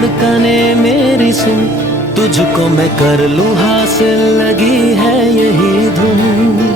धड़कने मेरी सुन, तुझको मैं कर लूं हासिल, लगी है यही धुन।